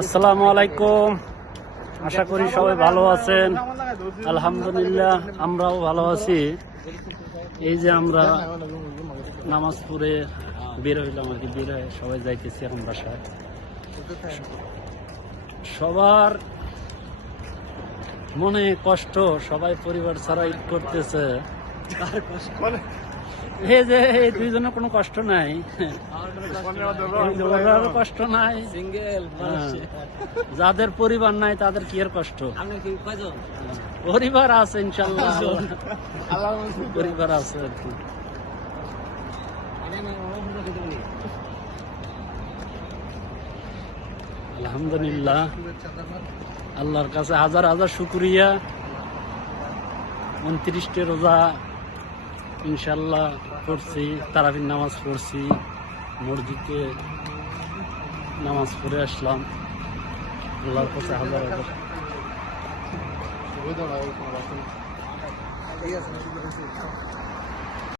আসসালামু আলাইকুম, আশা করি সবাই ভালো আছেন। আলহামদুলিল্লাহ আমরাও ভালো আছি। এই যে আমরা নামাজ পড়ে বের হইলাম আর কি, বের হয়ে সবাই যাইতেছি এখন বাসায়। সবার মনে কষ্ট, সবাই পরিবার ছাড়া ঈদ করতেছে। এই যে এই দুইজনের কোনো কষ্ট নাই, কষ্ট নাই। যাদের পরিবার নাই তাদের কি এর কষ্ট? পরিবার আছে ইনশাল্লাহ, পরিবার আছে আর কি। আলহামদুলিল্লাহ, আল্লাহর কাছে হাজার হাজার শুকরিয়া। 29টে রোজা ইনশাল্লাহ পড়ছি, তারাবির নামাজ পড়ছি, মসজিদে নামাজ পড়ে আসলাম। আল্লাহর কাছে হাজার হাজার